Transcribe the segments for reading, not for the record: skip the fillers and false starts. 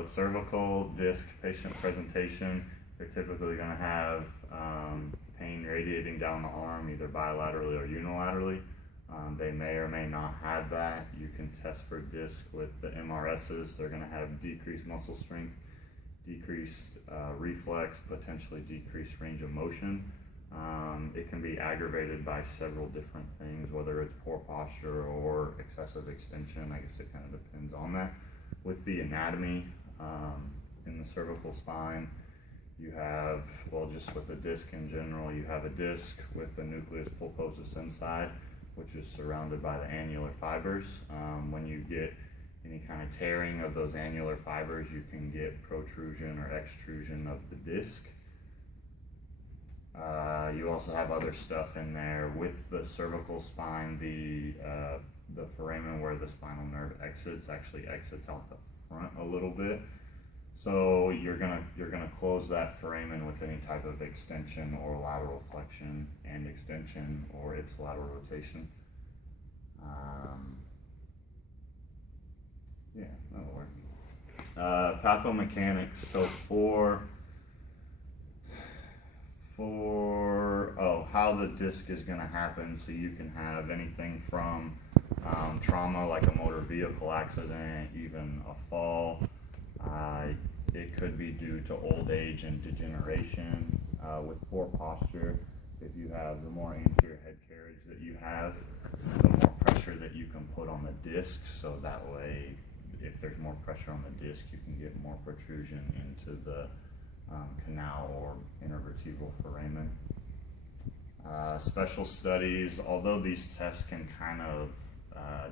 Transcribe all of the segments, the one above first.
So cervical disc patient presentation, they're typically going to have pain radiating down the arm either bilaterally or unilaterally. They may or may not have that. You can test for disc with the MRSs. They're going to have decreased muscle strength, decreased reflex, potentially decreased range of motion. It can be aggravated by several different things, whether it's poor posture or excessive extension. I guess it kind of depends on that. With the anatomy in the cervical spine, you have, well, just with the disc in general, you have a disc with the nucleus pulposus inside, which is surrounded by the annular fibers. When you get any kind of tearing of those annular fibers, you can get protrusion or extrusion of the disc. You also have other stuff in there with the cervical spine. The foramen where the spinal nerve exits actually exits out the front a little bit. So you're gonna close that foramen with any type of extension or lateral flexion and extension or ipsilateral rotation. Yeah, that'll work. Pathomechanics. So for how the disc is going to happen, so you can have anything from trauma like a motor vehicle accident, even a fall. It could be due to old age and degeneration. With poor posture, if you have, the more anterior head carriage that you have, the more pressure that you can put on the disc, so that way if there's more pressure on the disc, you can get more protrusion into the canal or intervertebral foramen. Special studies, although these tests can kind of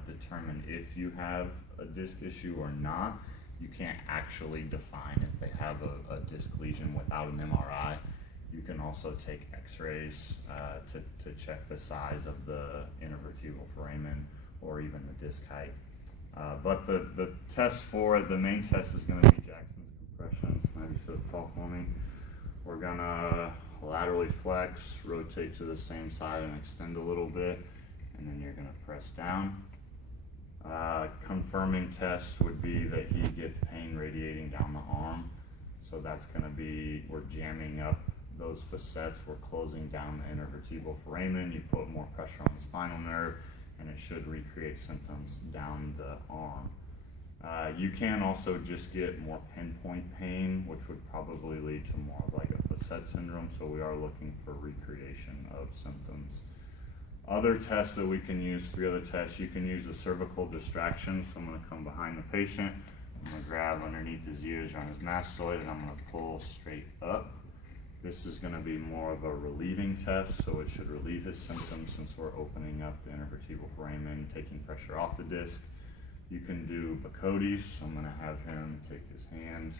determine if you have a disc issue or not, you can't actually define if they have a disc lesion without an MRI. You can also take x-rays to check the size of the intervertebral foramen or even the disc height. But the test for it, the main test is going to be Jackson's compressions. Maybe should talk for me. We're going to laterally flex, rotate to the same side and extend a little bit, and then you're going to press down. Confirming test would be that he gets pain radiating down the arm. So that's going to be, we're jamming up those facets, we're closing down the intervertebral foramen, you put more pressure on the spinal nerve, and it should recreate symptoms down the arm. You can also just get more pinpoint pain, which would probably lead to more of like a facet syndrome, so we are looking for recreation of symptoms. Other tests that we can use, 3 other tests, you can use a cervical distraction. So I'm going to come behind the patient, I'm going to grab underneath his ears around his masstoid, and I'm going to pull straight up. This is going to be more of a relieving test, so it should relieve his symptoms since we're opening up the intervertebral foramen, taking pressure off the disc. You can do Bacodes, so I'm going to have him take his hand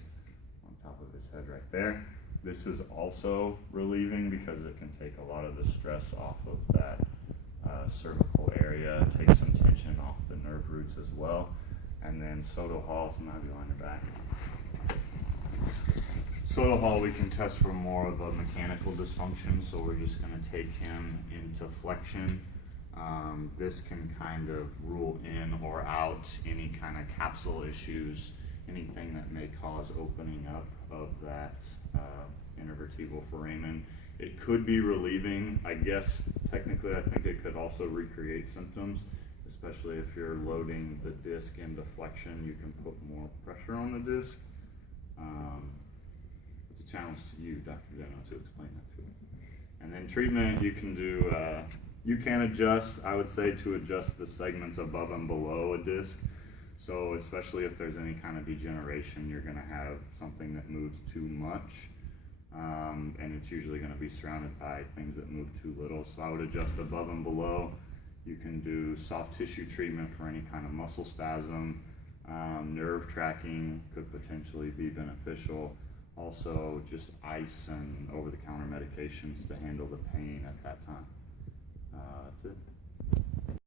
on top of his head right there. This is also relieving because it can take a lot of the stress off of that cervical area, take some tension off the nerve roots as well. And then Soto Hall, so I'm going to have you on your back. Soto Hall, we can test for more of a mechanical dysfunction, so we're just going to take him into flexion. This can kind of rule in or out any kind of capsule issues, anything that may cause opening up of that intervertebral foramen. It could be relieving. I guess technically I think it could also recreate symptoms, especially if you're loading the disc into flexion, you can put more pressure on the disc. It's a challenge to you, Dr. Denning, to explain that to him. And then treatment, you can do, you can adjust, I would say, to adjust the segments above and below a disc. So especially if there's any kind of degeneration, you're going to have something that moves too much. And it's usually going to be surrounded by things that move too little. So I would adjust above and below. You can do soft tissue treatment for any kind of muscle spasm. Nerve tracking could potentially be beneficial. Also just ice and over-the-counter medications to handle the pain at that time. That's it.